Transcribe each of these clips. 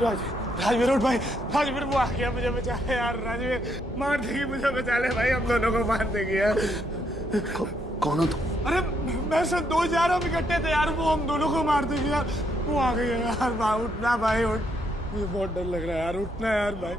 राजवीर उठ भाई। राजवीर वो आ गया, मुझे बचा ले यार। राजवीर मार देगी मुझे, बचा ले भाई, हम दोनों को मार देगी यार। कौन हो तुम? अरे मैं संतोष जा रहा हूँ, इकट्ठे थे यार, वो हम दोनों को मार देगी यार। वो आ गई है यार। भाई उठना भाई, उठ। मुझे बहुत डर लग रहा है यार, उठना यार भाई।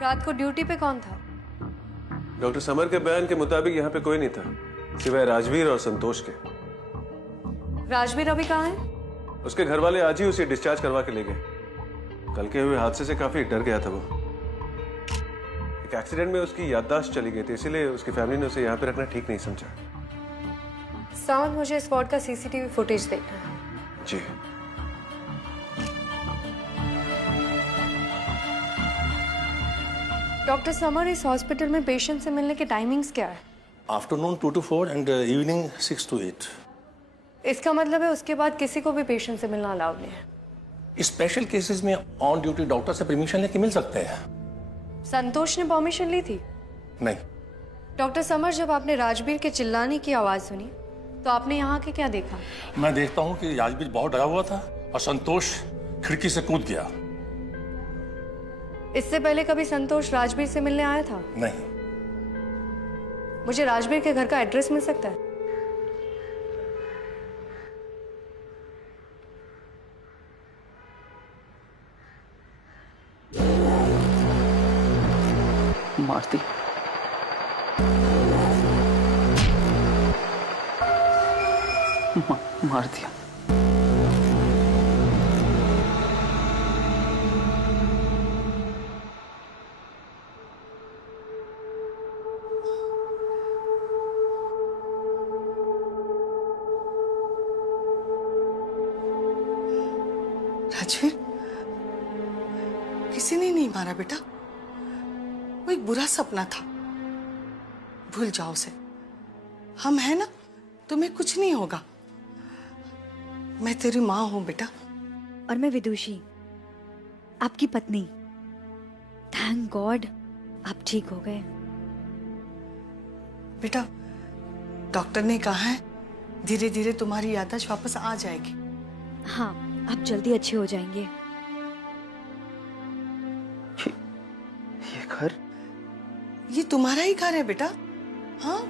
रात को ड्यूटी पे कौन था? डॉक्टर समर के बयान के मुताबिक यहाँ पे कोई नहीं था सिवाय राजवीर और संतोष के। राजवीर अभी कहाँ है? उसके घर वाले आज ही उसे डिस्चार्ज करवा के ले गए। कल के हुए हादसे से काफी डर गया था वो। एक एक्सीडेंट में उसकी याददाश्त चली गई थी, इसीलिए उसकी फैमिली ने उसे यहाँ पे रखना ठीक नहीं समझा। सावंत, मुझे इस वार्ड का सीसीटीवी फुटेज देखना है। जी। डॉक्टर समर, इस हॉस्पिटल में पेशेंट से मिलने के टाइमिंग्स क्या है? Afternoon 2 to 4 and evening 6 to 8। इसका मतलब है उसके बाद किसी को भी पेशेंट से मिलना अलाउड नहीं है। स्पेशल केसेस में ऑन ड्यूटी डॉक्टर से परमिशन लेके मिल सकते हैं। संतोष ने परमिशन ली थी? नहीं। डॉक्टर समर, जब आपने राजवीर के चिल्लाने की आवाज सुनी तो आपने यहाँ के क्या देखा? मैं देखता हूँ कि राजवीर बहुत डरा हुआ था और संतोष खिड़की से कूद गया। इससे पहले कभी संतोष राजवीर से मिलने आया था? नहीं। मुझे राजवीर के घर का एड्रेस मिल सकता है? मारती मार दिया। राजवीर, किसी ने नहीं मारा बेटा, वो एक बुरा सपना था। भूल जाओ उसे। हम हैं ना, तुम्हें कुछ नहीं होगा। मैं तेरी माँ हूं बेटा। और मैं विदुषी, आपकी पत्नी। थैंक गॉड आप ठीक हो गए। बेटा, डॉक्टर ने कहा है धीरे धीरे तुम्हारी याददाश्त वापस आ जाएगी। हाँ, आप जल्दी अच्छे हो जाएंगे। ये घर? ये तुम्हारा ही घर है बेटा। हाँ,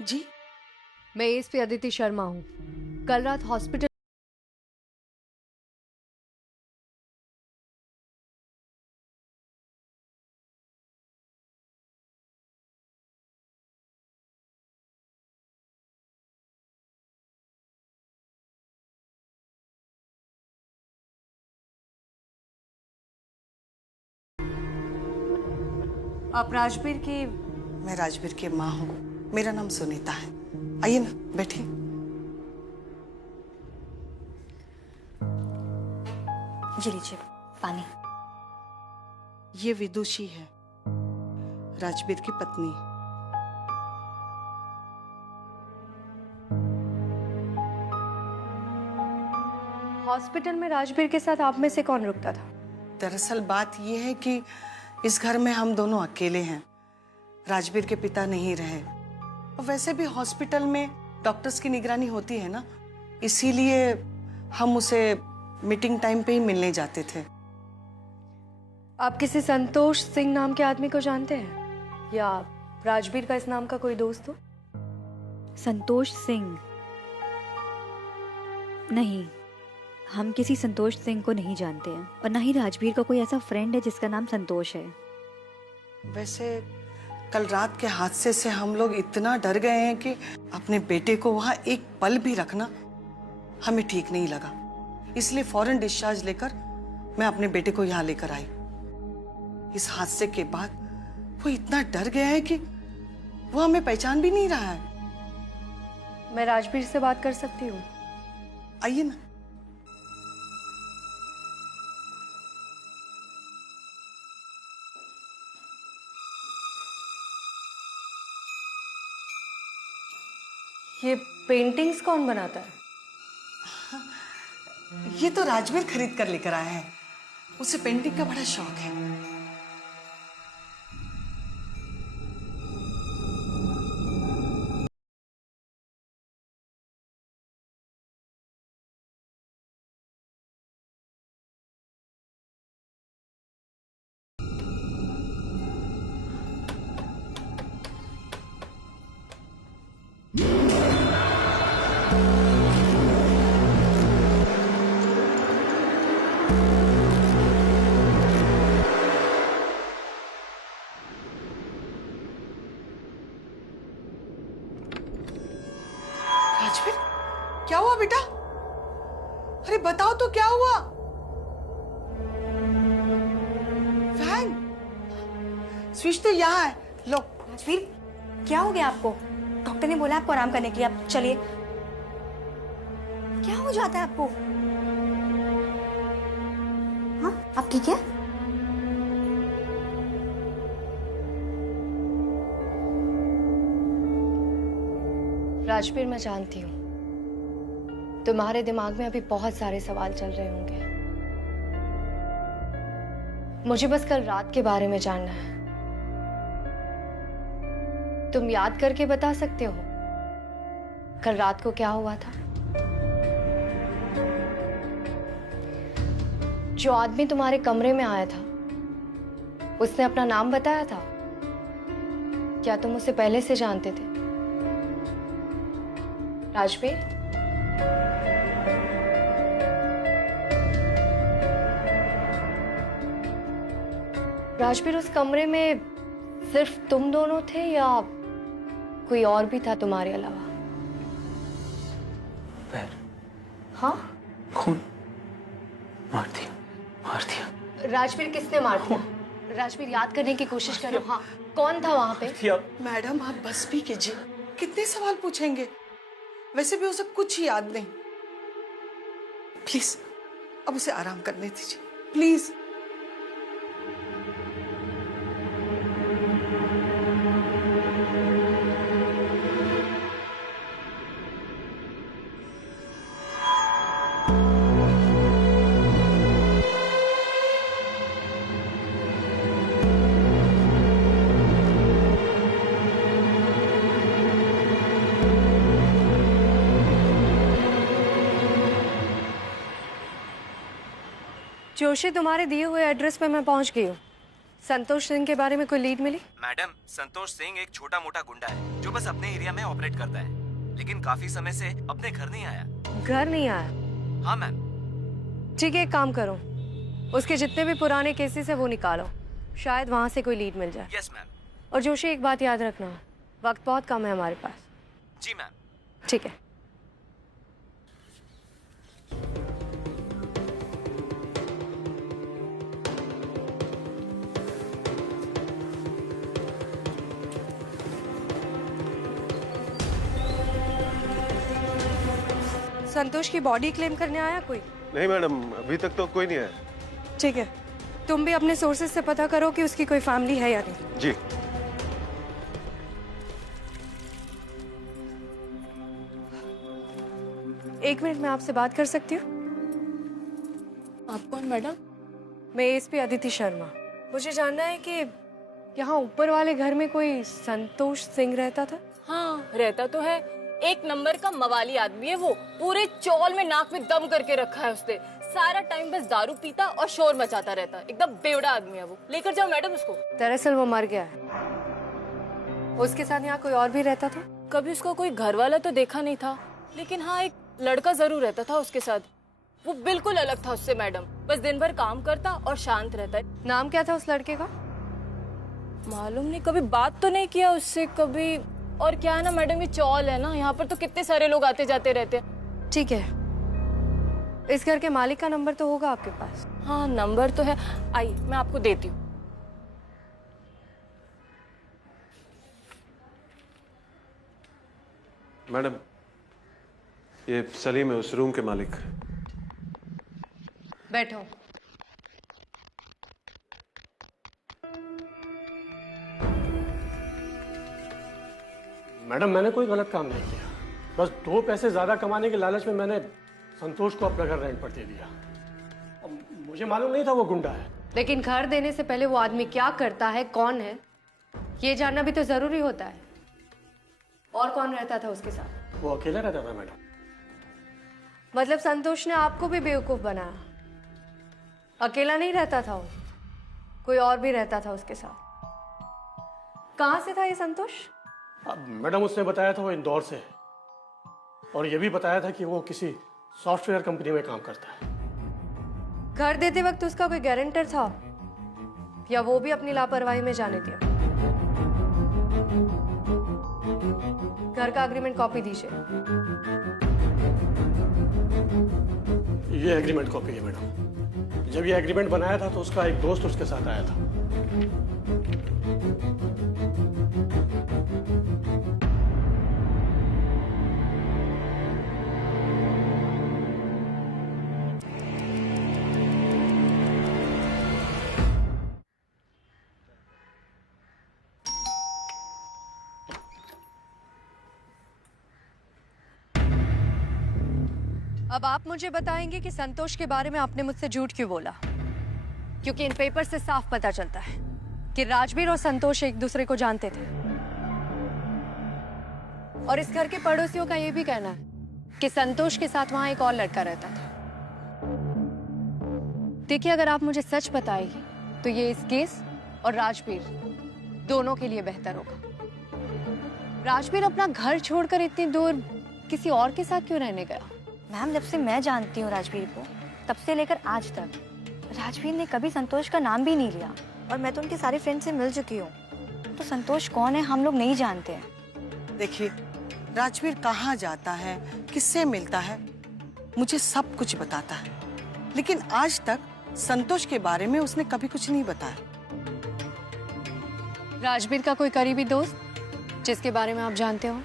जी। मैं एएसपी अदिति शर्मा हूँ। कल रात हॉस्पिटल आप राजबीर की मैं राजवीर की माँ हूँ। मेरा नाम सुनीता है। आइए ना, बैठिए। ये लीजिए पानी। ये विदुषी है, राजवीर की पत्नी। हॉस्पिटल में राजबीर के साथ आप में से कौन रुकता था? दरअसल बात यह है कि इस घर में हम दोनों अकेले हैं। राजवीर के पिता नहीं रहे, और वैसे भी हॉस्पिटल में डॉक्टर्स की निगरानी होती है ना, इसीलिए हम उसे मीटिंग टाइम पे ही मिलने जाते थे। आप किसी संतोष सिंह नाम के आदमी को जानते हैं, या राजबीर का इस नाम का कोई दोस्त हो? संतोष सिंह? नहीं, हम किसी संतोष सिंह को नहीं जानते हैं, और ना ही राजबीर का कोई ऐसा फ्रेंड है जिसका नाम संतोष है। वैसे कल रात के हादसे से हम लोग इतना डर गए हैं कि अपने बेटे को वहां एक पल भी रखना हमें ठीक नहीं लगा। इसलिए फौरन डिस्चार्ज लेकर मैं अपने बेटे को यहाँ लेकर आई। इस हादसे के बाद वो इतना डर गया है कि वो हमें पहचान भी नहीं रहा है। मैं राजबीर से बात कर सकती हूँ? आइए ना। ये पेंटिंग्स कौन बनाता है? ये तो राजवीर खरीद कर लेकर आया है। उसे पेंटिंग का बड़ा शौक है। राजवीर, क्या हुआ बेटा? अरे बताओ तो क्या हुआ? फैन स्विच तो यहाँ है, लो। राजवीर, क्या हो गया आपको? डॉक्टर ने बोला आपको आराम करने के लिए, आप चलिए। क्या हो जाता है आपको? हाँ, आप ठीक है? राजबीर, मैं जानती हूँ तुम्हारे दिमाग में अभी बहुत सारे सवाल चल रहे होंगे। मुझे बस कल रात के बारे में जानना है। तुम याद करके बता सकते हो कल रात को क्या हुआ था? जो आदमी तुम्हारे कमरे में आया था, उसने अपना नाम बताया था? क्या तुम उसे पहले से जानते थे? राजबीर, राजबीर, उस कमरे में सिर्फ तुम दोनों थे या कोई और भी था तुम्हारे अलावा? पैर, हाँ? खून, मार दिया। राजबीर, किसने मार दिया? राजबीर, याद करने की कोशिश करो। हाँ, कौन था वहां पे? मैडम, आप बस भी कीजिए। कितने सवाल पूछेंगे? वैसे भी उसे कुछ याद नहीं। प्लीज अब उसे आराम करने दीजिए, प्लीज। जोशी, तुम्हारे दिए हुए एड्रेस पे मैं पहुंच गई हूँ। संतोष सिंह के बारे में कोई लीड मिली? मैडम, संतोष सिंह एक छोटा मोटा गुंडा है जो बस अपने एरिया में ऑपरेट करता है, लेकिन काफी समय से अपने घर नहीं आया। घर नहीं आया? हाँ मैम। ठीक है, एक काम करो, उसके जितने भी पुराने केसेस है वो निकालो, शायद वहां से कोई लीड मिल जाए। Yes ma'am. और जोशी, एक बात याद रखना, वक्त बहुत कम है हमारे पास। जी मैम। ठीक है। संतोष की बॉडी क्लेम करने आया कोई? नहीं मैडम, अभी तक तो कोई नहीं आया। ठीक है, तुम भी अपने सोर्सेज से पता करो कि उसकी कोई फैमिली है या नहीं। जी। एक मिनट, मैं आपसे बात कर सकती हूँ? आप कौन मैडम? मैं एसपी अदिति शर्मा। मुझे जानना है कि यहाँ ऊपर वाले घर में कोई संतोष सिंह रहता था? हाँ, रहता तो है। एक नंबर का मवाली आदमी है वो। पूरे चौल में नाक में दम करके रखा है उसने। सारा टाइम बस दारू पीता और शोर मचाता रहता है। एकदम बेवड़ा आदमी है वो। लेकर जाओ मैडम उसको। दरअसल वो मर गया है। उसके साथ यहाँ कोई और भी रहता था? कभी उसका कोई घर वाला तो देखा नहीं था, लेकिन हाँ एक लड़का जरूर रहता था उसके साथ। वो बिल्कुल अलग था उससे मैडम। बस दिन भर काम करता और शांत रहता है। नाम क्या था उस लड़के का? मालूम नहीं, कभी बात तो नहीं किया उससे कभी। और क्या है ना मैडम, ये चौल है ना, यहाँ पर तो कितने सारे लोग आते जाते रहते हैं। ठीक है, इस घर के मालिक का नंबर तो होगा आपके पास? हाँ नंबर तो है, आइए मैं आपको देती हूँ। मैडम, ये सलीम है, उस रूम के मालिक। बैठो। मैडम, मैंने कोई गलत काम नहीं किया। बस 2 पैसे ज्यादा कमाने के लालच में मैंने संतोष को अपना घर रेंट पर दे दिया। अब मुझे मालूम नहीं था वो गुंडा है। लेकिन घर देने से पहले वो आदमी क्या करता है, कौन है, ये जानना भी तो जरूरी होता है। और कौन रहता था उसके साथ? वो अकेला रहता था मैडम। मतलब संतोष ने आपको भी बेवकूफ बनाया? अकेला नहीं रहता था वो, कोई और भी रहता था उसके साथ। कहाँ से था ये संतोष? अब मैडम, उसने बताया था वो इंदौर से है, और ये भी बताया था कि वो किसी सॉफ्टवेयर कंपनी में काम करता है। घर देते वक्त उसका कोई गारंटर था या वो भी अपनी लापरवाही में जाने दिया? घर का एग्रीमेंट कॉपी दीजिए। ये एग्रीमेंट कॉपी है मैडम। जब ये एग्रीमेंट बनाया था तो उसका एक दोस्त उसके साथ आया था। अब आप मुझे बताएंगे कि संतोष के बारे में आपने मुझसे झूठ क्यों बोला? क्योंकि इन पेपर से साफ पता चलता है कि राजवीर और संतोष एक दूसरे को जानते थे। और इस घर के पड़ोसियों का यह भी कहना है कि संतोष के साथ वहां एक और लड़का रहता था। देखिए, अगर आप मुझे सच बताएगी तो ये इस केस और राजवीर दोनों के लिए बेहतर होगा। राजवीर अपना घर छोड़कर इतनी दूर किसी और के साथ क्यों रहने गया? मैम, जब से मैं जानती हूँ राजवीर को, तब से लेकर आज तक राजवीर ने कभी संतोष का नाम भी नहीं लिया। और मैं तो उनके सारे फ्रेंड से मिल चुकी हूँ, तो संतोष कौन है हम लोग नहीं जानते हैं। देखिए, राजवीर कहाँ जाता है, किससे मिलता है, मुझे सब कुछ बताता है, लेकिन आज तक संतोष के बारे में उसने कभी कुछ नहीं बताया। राजवीर का कोई करीबी दोस्त जिसके बारे में आप जानते हो?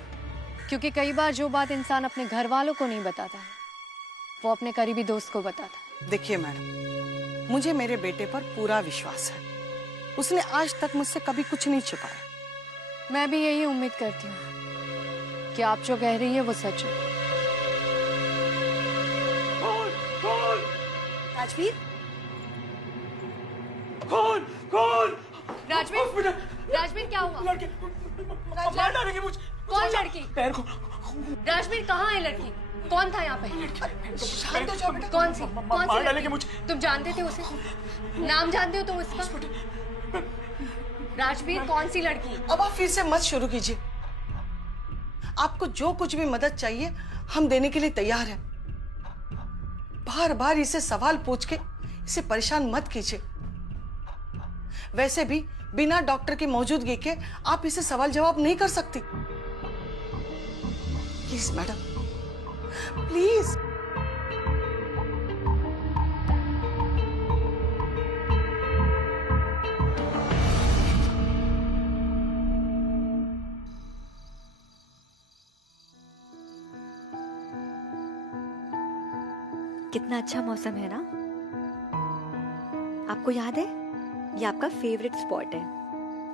क्योंकि कई बार जो बात इंसान अपने घर वालों को नहीं बताता है, वो अपने करीबी दोस्त को बताता है। देखिए मैडम, मुझे मेरे बेटे पर पूरा विश्वास है। उसने आज तक मुझसे कभी कुछ नहीं छिपाया। मैं भी यही उम्मीद करती हूँ कि आप जो कह रही है वो सच है। राजवीर, राजवीर, राजवीर क्या हुआ? कौन लड़की? राजवीर कहाँ है लड़की? कौन था यहाँ पे? कौन सी लड़की? तुम जानते थे उसे? नाम जानते हो तुम उसका? राजवीर, कौन सी लड़की? अब आप फिर से मत शुरू कीजिए। आपको जो कुछ भी मदद चाहिए हम देने के लिए तैयार हैं। बार बार इसे सवाल पूछ के इसे परेशान मत कीजिए। वैसे भी बिना डॉक्टर की मौजूदगी के आप इसे सवाल जवाब नहीं कर सकती। Please madam, please. कितना अच्छा मौसम है ना। आपको याद है ये आपका फेवरेट स्पॉट है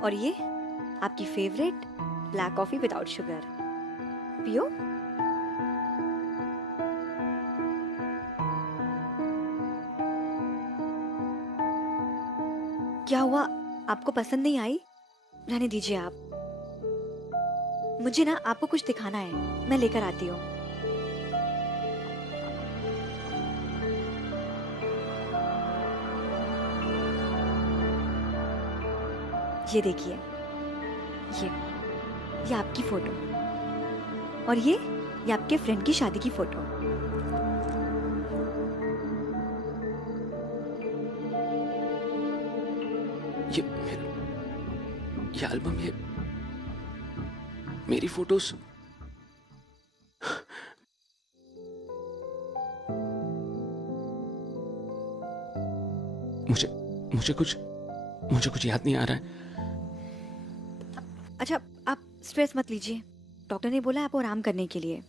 और ये आपकी favourite black coffee without sugar. पियो। क्या हुआ, आपको पसंद नहीं आई? रहने दीजिए आप। मुझे ना आपको कुछ दिखाना है, मैं लेकर आती हूँ। ये देखिए, ये आपकी फोटो और ये आपके फ्रेंड की शादी की फोटो। ये एल्बम, ये मेरी फोटोज। मुझे कुछ याद नहीं आ रहा है। अच्छा, आप स्ट्रेस मत लीजिए, डॉक्टर ने बोला है आपको आराम करने के लिए।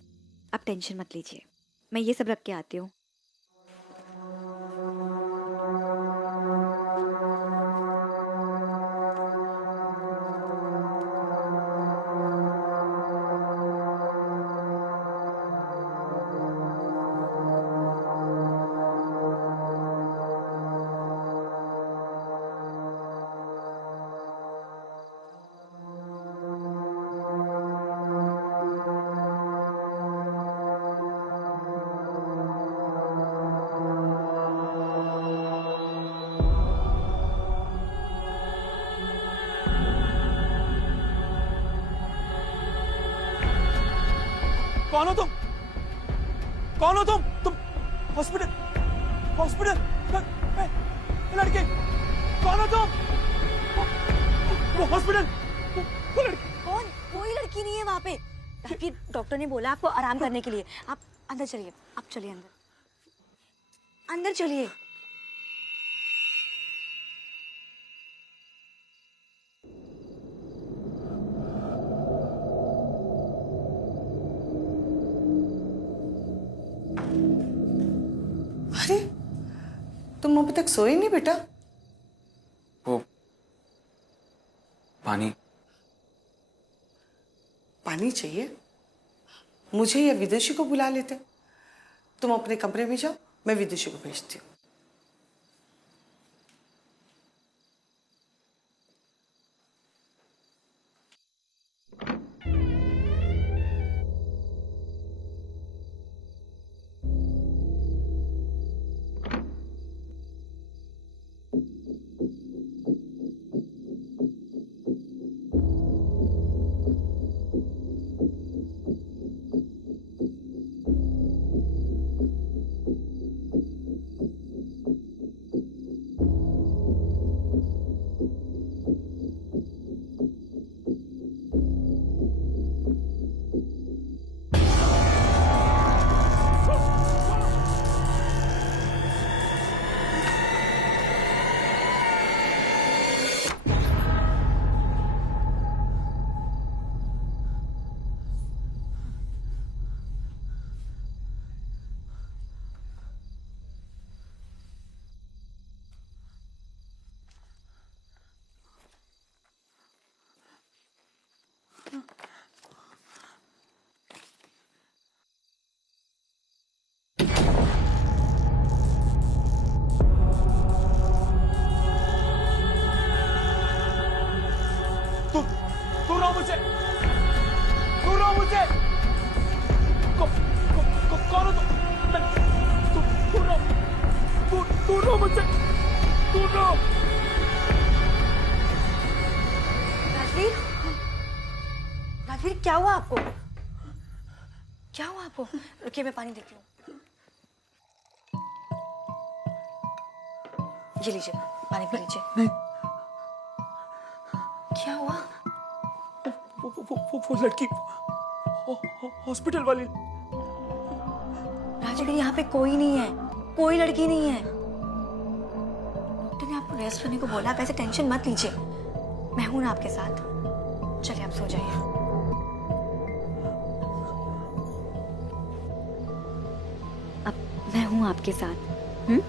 आप टेंशन मत लीजिए, मैं ये सब रख के आती हूँ। कौन हो तुम? कौन हो तुम? तुम हॉस्पिटल लड़के, कौन हो तुम? वो हॉस्पिटल, वो लड़की कौन? कोई लड़की नहीं है वहाँ पे। राजवीर, डॉक्टर ने बोला आपको आराम करने के लिए। आप अंदर चलिए, आप चलिए अंदर चलिए। अरे, तुम अभी तक सोए नहीं बेटा? वो पानी चाहिए? मुझे या विदुषी को बुला लेते। तुम अपने कमरे में जाओ, मैं विदुषी को भेजती हूँ। राजवीर, क्या हुआ आपको? क्या हुआ आपको? रुकिए, मैं पानी देती हूँ। ये लीजिए, पानी पी लीजिए। नहीं। क्या हुआ? वो लड़की हॉस्पिटल वाली। राजवीर, यहाँ पे कोई नहीं है, कोई लड़की नहीं है। डॉक्टर ने आपको रेस्ट करने को बोला, आप ऐसे टेंशन मत लीजिए। मैं हूं ना आपके साथ। चलिए, आप सो जाइए। अब मैं हूं आपके साथ। हम्म?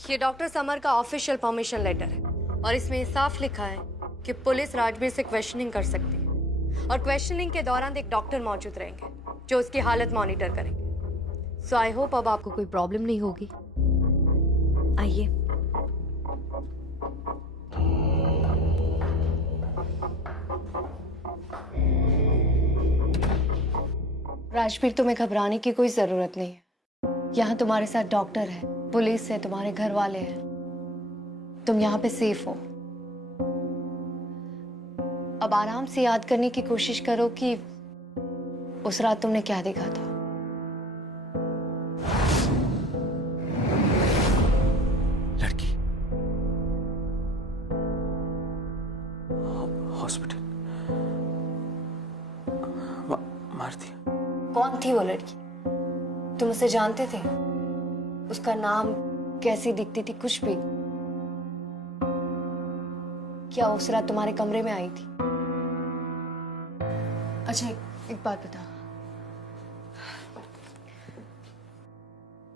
ये डॉक्टर समर का ऑफिशियल परमिशन लेटर है और इसमें साफ लिखा है कि पुलिस राजवीर से क्वेश्चनिंग कर सकती है और क्वेश्चनिंग के दौरान एक डॉक्टर मौजूद रहेंगे जो उसकी हालत मॉनिटर करेंगे। सो आई होप अब आपको कोई प्रॉब्लम नहीं होगी। आइए। राजवीर, तुम्हें घबराने की कोई जरूरत नहीं है। यहाँ तुम्हारे साथ डॉक्टर है, पुलिस है, तुम्हारे घर वाले हैं। तुम यहाँ पे सेफ हो। अब आराम से याद करने की कोशिश करो कि उस रात तुमने क्या देखा था। लड़की हॉस्पिटल मार दिया। कौन थी वो लड़की? तुम उसे जानते थे? उसका नाम, कैसी दिखती थी, कुछ भी? क्या उस रात तुम्हारे कमरे में आई थी? अच्छा, एक बात बता,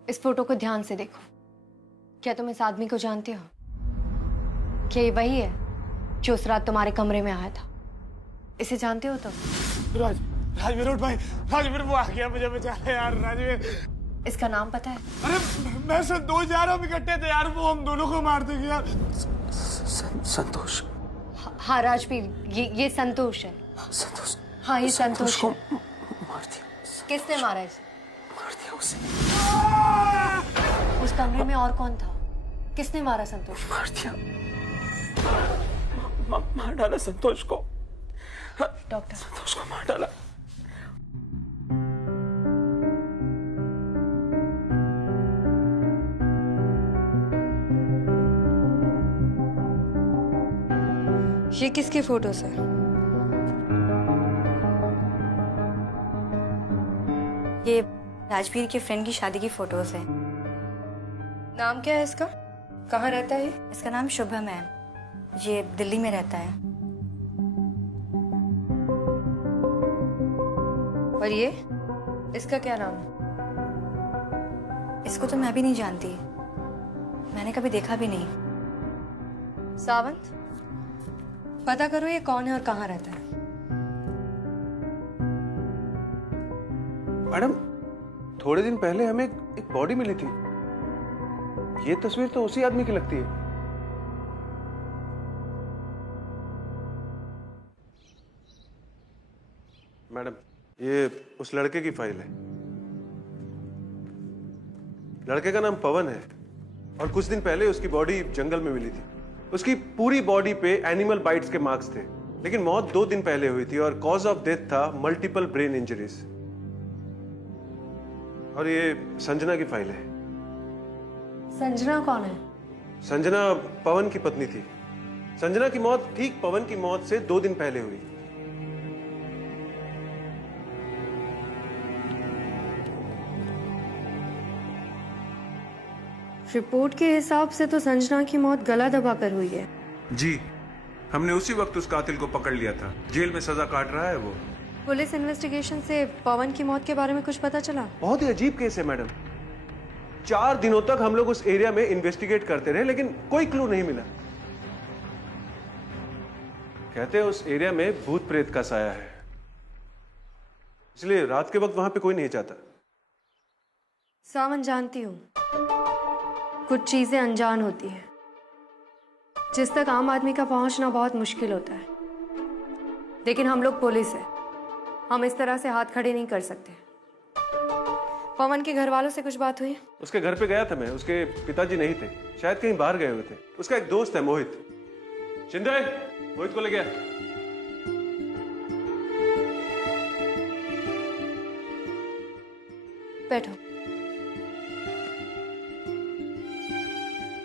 इस फोटो को ध्यान से देखो। क्या तुम इस आदमी को जानते हो? क्या ये वही है जो उस रात तुम्हारे कमरे में आया था? इसे जानते हो तुम? राजवीर उठ भाई, राजवीर वो आ गया, मुझे बचा ले यार। राजवीर, इसका नाम पता है? अरे मैं संतोष जा रहा हूँ, इकट्ठे थे यार, वो हम दोनों को मार देंगे यार। संतोष। हाँ राजवीर, ये संतोष है। संतोष। हाँ, ये संतोष को है। मार दिया। किसने मारा इसे? मार दिया उसे। उस कमरे में और कौन था? किसने मारा संतोष? मार दिया। मार डाला संतोष को। डॉक्टर, संतोष को मार डाला। ये किसके फोटोज है? ये राजवीर के फ्रेंड की शादी की फोटोज है। नाम क्या है इसका? कहाँ रहता है ये? इसका नाम शुभम है। ये दिल्ली में रहता है। और ये? इसका क्या नाम है? इसको तो मैं भी नहीं जानती, मैंने कभी देखा भी नहीं। सावंत, पता करो ये कौन है और कहाँ रहता है। मैडम, थोड़े दिन पहले हमें एक बॉडी मिली थी। ये तस्वीर तो उसी आदमी की लगती है। मैडम, ये उस लड़के की फाइल है। लड़के का नाम पवन है और कुछ दिन पहले उसकी बॉडी जंगल में मिली थी। उसकी पूरी बॉडी पे एनिमल बाइट्स के मार्क्स थे, लेकिन मौत 2 दिन पहले हुई थी और कॉज ऑफ डेथ था मल्टीपल ब्रेन इंजरीज। और ये संजना की फाइल है। संजना कौन है? संजना पवन की पत्नी थी। संजना की मौत ठीक पवन की मौत से 2 दिन पहले हुई। रिपोर्ट के हिसाब से तो संजना की मौत गला दबाकर हुई है। जी, हमने उसी वक्त उस कातिल को पकड़ लिया था। जेल में सजा काट रहा है वो। पुलिस इन्वेस्टिगेशन से पवन की मौत के बारे में कुछ पता चला? बहुत ही अजीब केस है मैडम। 4 दिनों तक हम लोग उस एरिया में इन्वेस्टिगेट करते रहे, लेकिन कोई क्लू नहीं मिला। कहते हैं उस एरिया में भूत प्रेत का साया है, इसलिए रात के वक्त वहां पे कोई नहीं जाता। सावन, जानती हूँ कुछ चीजें अनजान होती हैं जिस तक आम आदमी का पहुंचना बहुत मुश्किल होता है, लेकिन हम लोग पुलिस है, हम इस तरह से हाथ खड़े नहीं कर सकते। पवन के घर वालों से कुछ बात हुई? उसके घर पे गया था मैं। उसके पिताजी नहीं थे, शायद कहीं बाहर गए हुए थे। उसका एक दोस्त है मोहित। शिंदे, मोहित को ले गया। बैठो।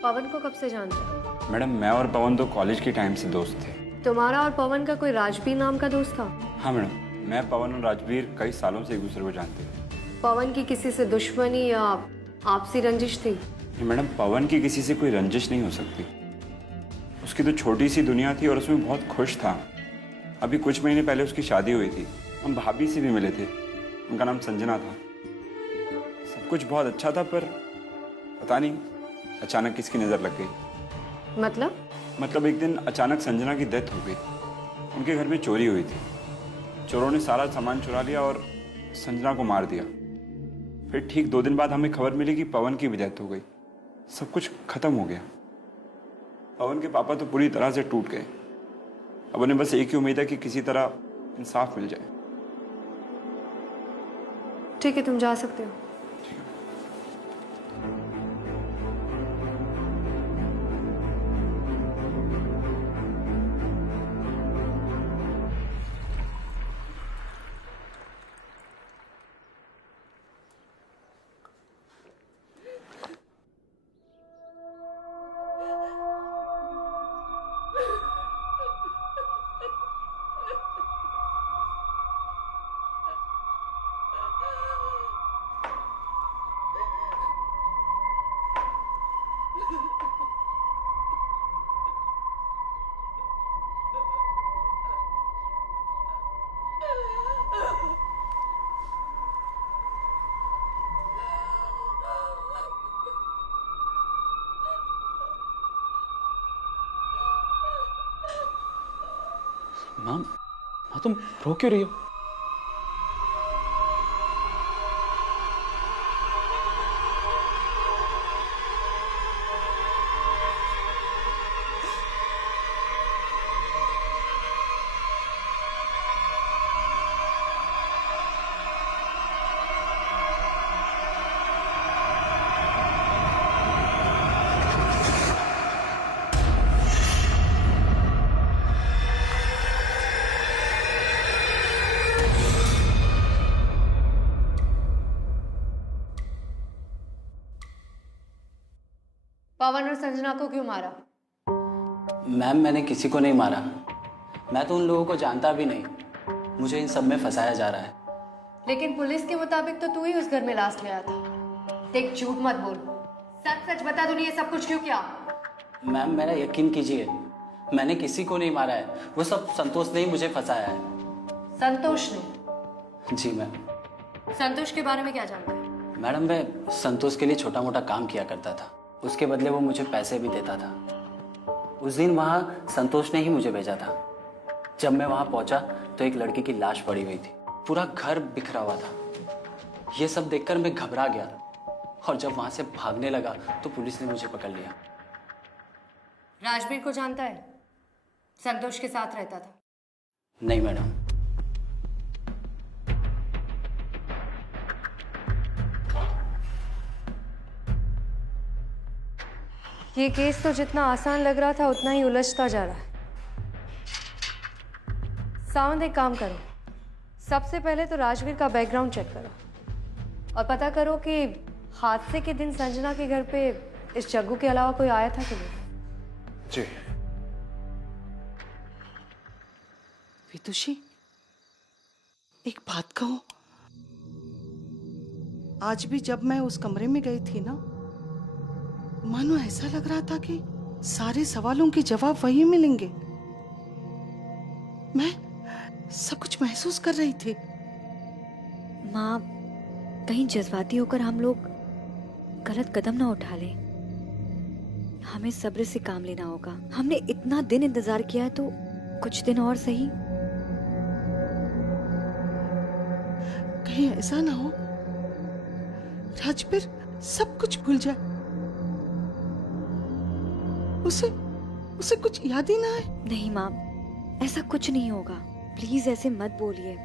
पवन को कब से जानते हो? मैडम, मैं और पवन तो कॉलेज के टाइम से दोस्त थे। तुम्हारा और पवन का कोई राजवीर नाम का दोस्त था? हाँ मैडम, मैं, पवन और राजवीर कई सालों से एक दूसरे को जानते थे। पवन की किसी से दुश्मनी या आपसी रंजिश थी? मैडम, पवन की किसी से कोई रंजिश नहीं हो सकती। उसकी तो छोटी सी दुनिया थी और उसमें बहुत खुश था। अभी कुछ महीने पहले उसकी शादी हुई थी। हम भाभी से भी मिले थे। उनका नाम संजना था। सब कुछ बहुत अच्छा था, पर पता नहीं अचानक किसकी नज़र लग गई। मतलब एक दिन अचानक संजना की डेथ हो गई। उनके घर में चोरी हुई थी। चोरों ने सारा सामान चुरा लिया और संजना को मार दिया। फिर ठीक 2 दिन बाद हमें खबर मिली कि पवन की भी डेथ हो गई। सब कुछ खत्म हो गया। पवन के पापा तो पूरी तरह से टूट गए। अब उन्हें बस एक ही उम्मीद है कि किसी तरह इंसाफ मिल जाए। ठीक है, तुम जा सकते हो। माँ, तुम रो क्यों रही हो? पवन और संजना को क्यों मारा? मैम, मैंने किसी को नहीं मारा। मैं तो उन लोगों को जानता भी नहीं। मुझे इन सब में फंसाया जा रहा है। लेकिन पुलिस के मुताबिक तो तू ही उस घर में लास्ट गया था। देख, झूठ मत बोल, सच सच बता, तूने ये सब कुछ क्यों किया? मैम, मेरा यकीन कीजिए, मैंने किसी को नहीं मारा है। वो सब संतोष ने ही मुझे फंसाया है। संतोष ने? जी मैम। संतोष के बारे में क्या जानता है? मैडम, मैं संतोष के लिए छोटा मोटा काम किया करता था। उसके बदले वो मुझे पैसे भी देता था। उस दिन वहाँ संतोष ने ही मुझे भेजा था। जब मैं वहाँ पहुँचा तो एक लड़की की लाश पड़ी हुई थी। पूरा घर बिखरा हुआ था। ये सब देखकर मैं घबरा गया और जब वहाँ से भागने लगा तो पुलिस ने मुझे पकड़ लिया। राजवीर को जानता है? संतोष के साथ रहता था? नहीं मैडम। ये केस तो जितना आसान लग रहा था उतना ही उलझता जा रहा है। सावंत, एक काम करो, सबसे पहले तो राजवीर का बैकग्राउंड चेक करो और पता करो कि हादसे के दिन संजना के घर पे इस जग्गू के अलावा कोई आया था कि नहीं। जी। विदुषी, एक बात कहूं, आज भी जब मैं उस कमरे में गई थी ना, मानो ऐसा लग रहा था कि सारे सवालों के जवाब वही मिलेंगे। मैं सब कुछ महसूस कर रही थी। माँ, कहीं जज्बाती होकर हम लोग गलत कदम ना उठा लें। हमें सब्र से काम लेना होगा। हमने इतना दिन इंतजार किया है तो कुछ दिन और सही। कहीं ऐसा ना हो राजवीर सब कुछ भूल जाए, उसे कुछ याद ही ना आए। नहीं माँ, ऐसा कुछ नहीं होगा। प्लीज ऐसे मत बोलिए।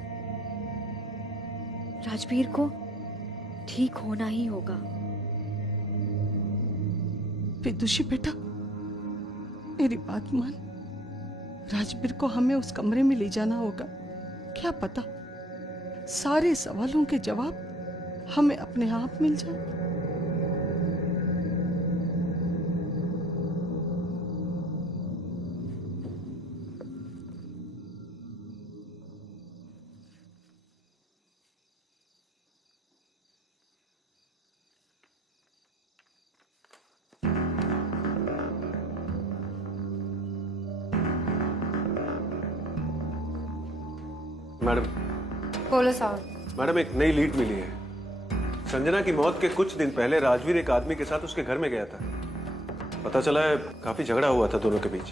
राजवीर को ठीक होना ही होगा। विदुषी बेटा, मेरी बात मान। राजवीर को हमें उस कमरे में ले जाना होगा। क्या पता सारे सवालों के जवाब हमें अपने आप मिल जाए। मैडम बोलो साहब। मैडम, एक नई लीड मिली है। संजना की मौत के कुछ दिन पहले राजवीर एक आदमी के साथ उसके घर में गया था। पता चला है काफी झगड़ा हुआ था दोनों के बीच।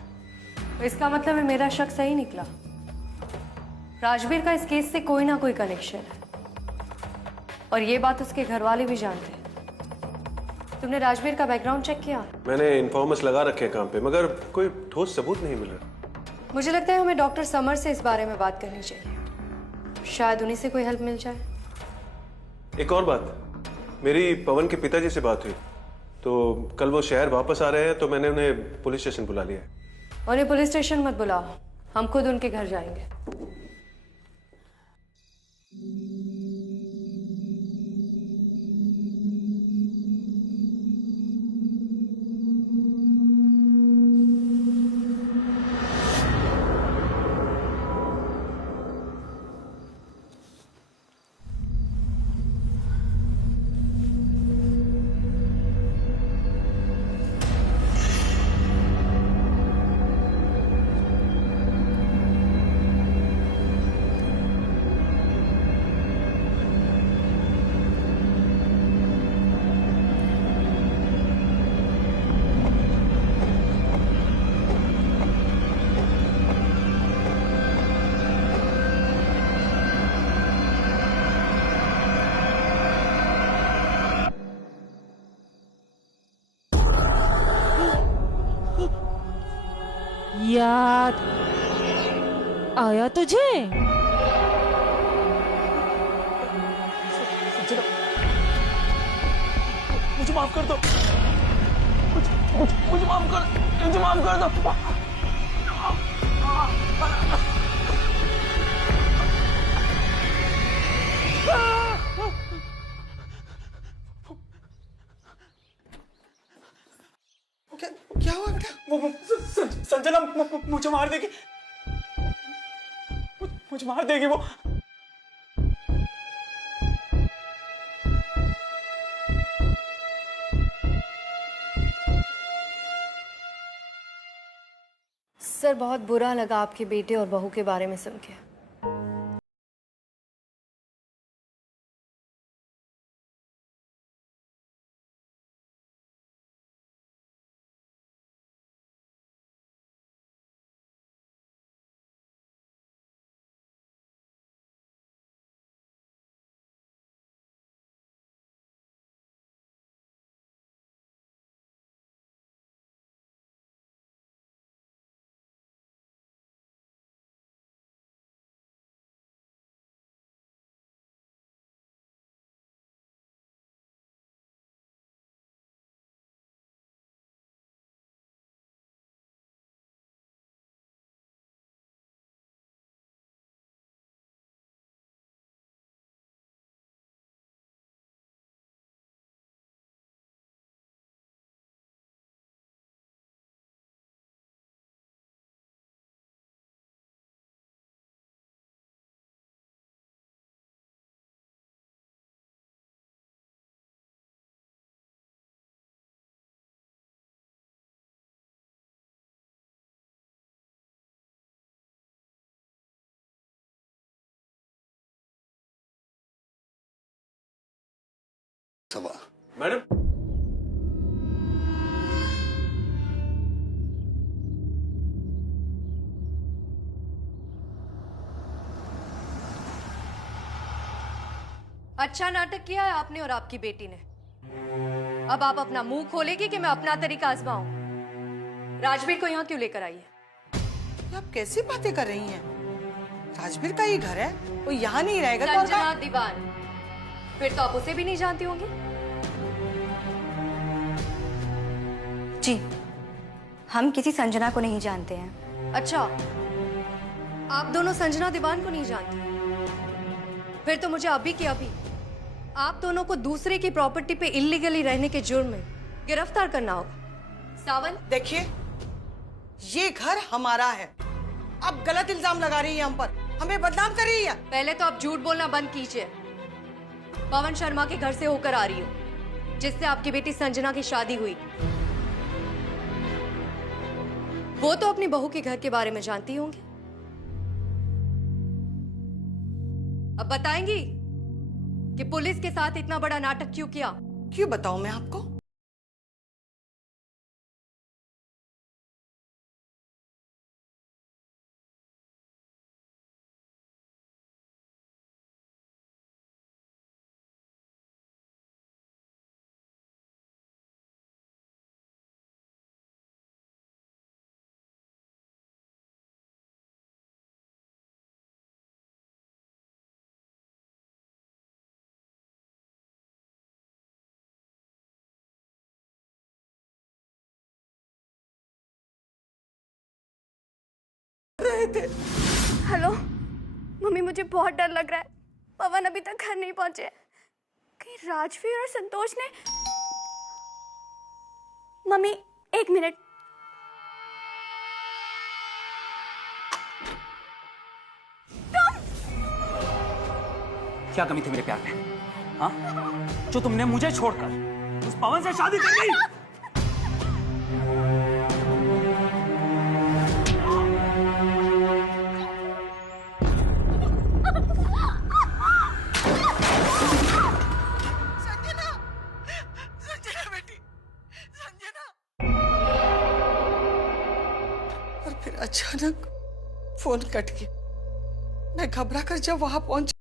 तो इसका मतलब है मेरा शक सही निकला। राजवीर का इस केस से कोई ना कोई कनेक्शन है, और ये बात उसके घर वाले भी जानते हैं। तुमने राजवीर का बैकग्राउंड चेक किया? मैंने इन्फॉर्मर्स लगा रखे हैं काम पे, मगर कोई ठोस सबूत नहीं मिल रहा। मुझे लगता है हमें डॉक्टर समर से इस बारे में बात करनी चाहिए, शायद उन्हीं से कोई हेल्प मिल जाए। एक और बात, मेरी पवन के पिताजी से बात हुई, तो कल वो शहर वापस आ रहे हैं, तो मैंने उन्हें पुलिस स्टेशन बुला लिया है। उन्हें पुलिस स्टेशन मत बुलाओ, हम खुद उनके घर जाएंगे। याद आया तुझे? मुझे माफ कर दो, मुझे माफ कर दो। क्या हुआ बेटा? संजना मुझे मार देगी, मुझे मार देगी वो। सर, बहुत बुरा लगा आपके बेटे और बहू के बारे में सुन के। मैडम, अच्छा नाटक किया है आपने और आपकी बेटी ने। अब आप अपना मुंह खोलेगी कि मैं अपना तरीका आजमाऊं? राजवीर को यहाँ क्यों लेकर आई है? ये आप कैसी बातें कर रही हैं? राजवीर का ही घर है, वो यहाँ नहीं रहेगा तो और संजना दीवान, फिर तो आप उसे भी नहीं जानती होंगी। जी, हम किसी संजना को नहीं जानते हैं। अच्छा, आप दोनों संजना दीवान को नहीं जानती? फिर तो मुझे अभी के अभी आप दोनों को दूसरे की प्रॉपर्टी पे इल्लीगली रहने के जुर्म में गिरफ्तार करना होगा। सावन, देखिए, ये घर हमारा है। आप गलत इल्जाम लगा रही है हम पर, हमें बदनाम कर रही है। पहले तो आप झूठ बोलना बंद कीजिए। पवन शर्मा के घर से होकर आ रही हो, जिससे आपकी बेटी संजना की शादी हुई। वो तो अपनी बहू के घर के बारे में जानती होंगी। अब बताएंगी कि पुलिस के साथ इतना बड़ा नाटक क्यों किया? क्यों बताऊं मैं आपको? हेलो मम्मी, मुझे बहुत डर लग रहा है। पवन अभी तक घर नहीं पहुंचे। कहीं राजवीर और संतोष ने... मम्मी 1 मिनट। क्या कमी थी मेरे प्यार में, हाँ? जो तुमने मुझे छोड़कर उस पवन से शादी कर ली। फिर अचानक फोन कट गया। मैं घबरा कर जब वहां पहुंची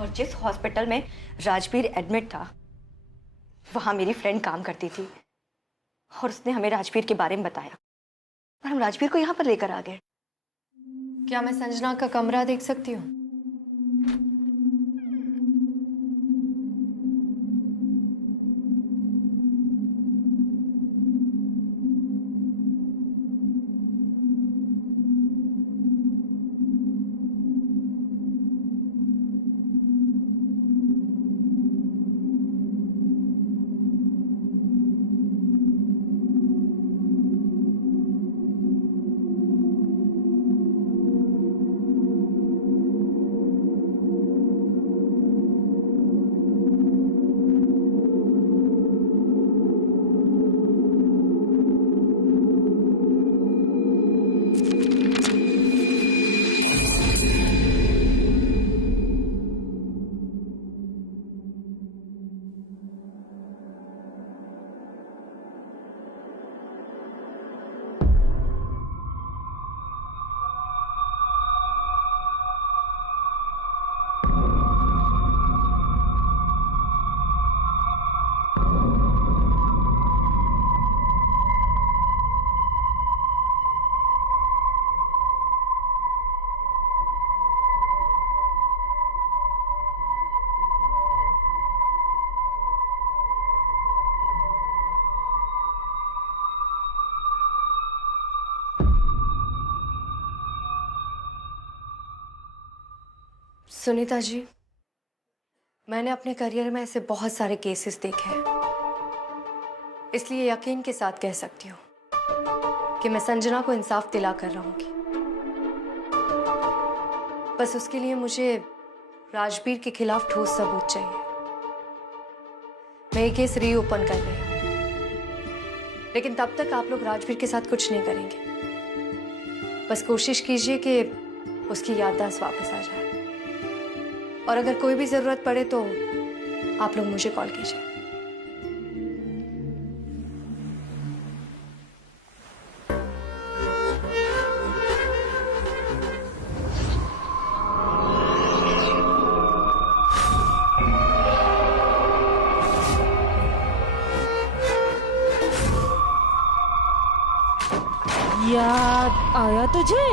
और जिस हॉस्पिटल में राजवीर एडमिट था वहां मेरी फ्रेंड काम करती थी और उसने हमें राजवीर के बारे में बताया और हम राजवीर को यहाँ पर लेकर आ गए। क्या मैं संजना का कमरा देख सकती हूँ? सुनीता जी, मैंने अपने करियर में ऐसे बहुत सारे केसेस देखे हैं, इसलिए यकीन के साथ कह सकती हूँ कि मैं संजना को इंसाफ दिला कर रहूंगी। बस उसके लिए मुझे राजवीर के खिलाफ ठोस सबूत चाहिए। मैं ये केस रीओपन कर रही हूँ, लेकिन तब तक आप लोग राजवीर के साथ कुछ नहीं करेंगे। बस कोशिश कीजिए कि उसकी याददाश्त वापस आ जाए। और अगर कोई भी जरूरत पड़े तो आप लोग मुझे कॉल कीजिए। याद आया तुझे?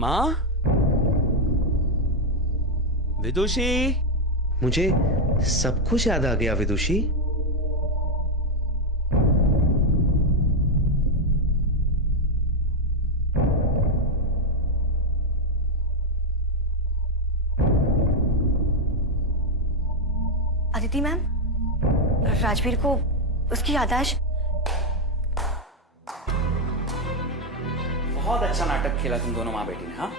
माँ, विदुषी, मुझे सब कुछ याद आ गया विदुषी। अदिति मैम, राजवीर को उसकी याददाश्त। बहुत अच्छा नाटक खेला तुम दोनों माँ बेटी ने। हाँ,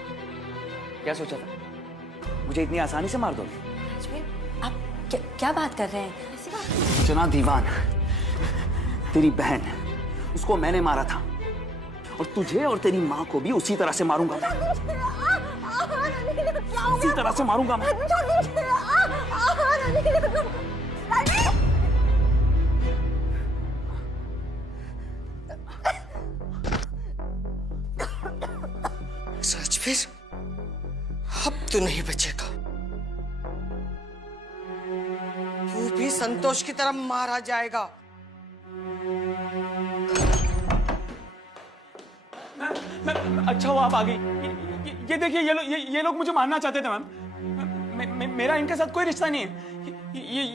क्या सोचा था मुझे इतनी आसानी से मार दोगे? राजवीर, आप क्या बात कर रहे हैं? ऐसी बात? जना दीवान, तेरी बहन, उसको मैंने मारा था और तुझे और तेरी माँ को भी उसी तरह से मारूंगा मैं। उसी तरह से मारूंगा मैं। राजवीर, अब तू नहीं बचेगा। तू भी संतोष की तरह मारा जाएगा। अच्छा हुआ आप आ गई। ये देखिए, ये लोग मुझे मारना चाहते थे मैम। मेरा इनके साथ कोई रिश्ता नहीं है।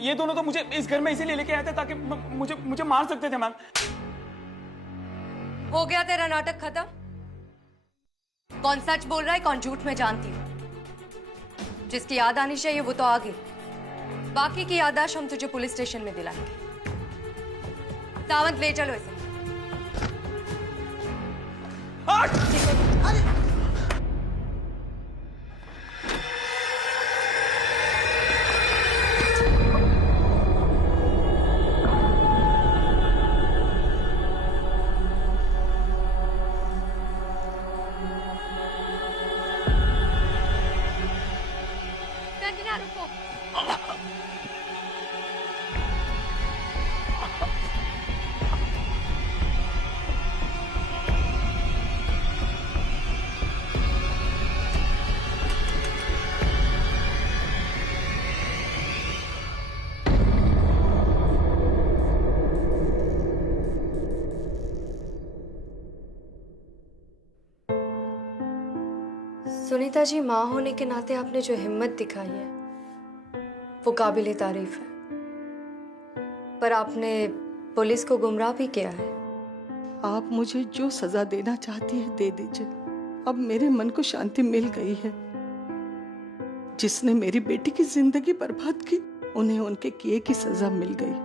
ये दोनों तो मुझे इस घर में इसीलिए लेके आए थे ताकि मुझे मार सकते थे मैम। हो गया तेरा नाटक खत्म? कौन सच बोल रहा है, कौन झूठ? मैं जानती हूँ। जिसकी याद आनी चाहिए वो तो आ गई। बाकी की याददाश्त हम तुझे पुलिस स्टेशन में दिलाएंगे। सावंत, ले चलो इसे। सुनीता जी, माँ होने के नाते आपने जो हिम्मत दिखाई है वो काबिले तारीफ है, पर आपने पुलिस को गुमराह भी किया है। आप मुझे जो सजा देना चाहती है दे दीजिए। अब मेरे मन को शांति मिल गई है। जिसने मेरी बेटी की जिंदगी बर्बाद की, उन्हें उनके किए की सजा मिल गई।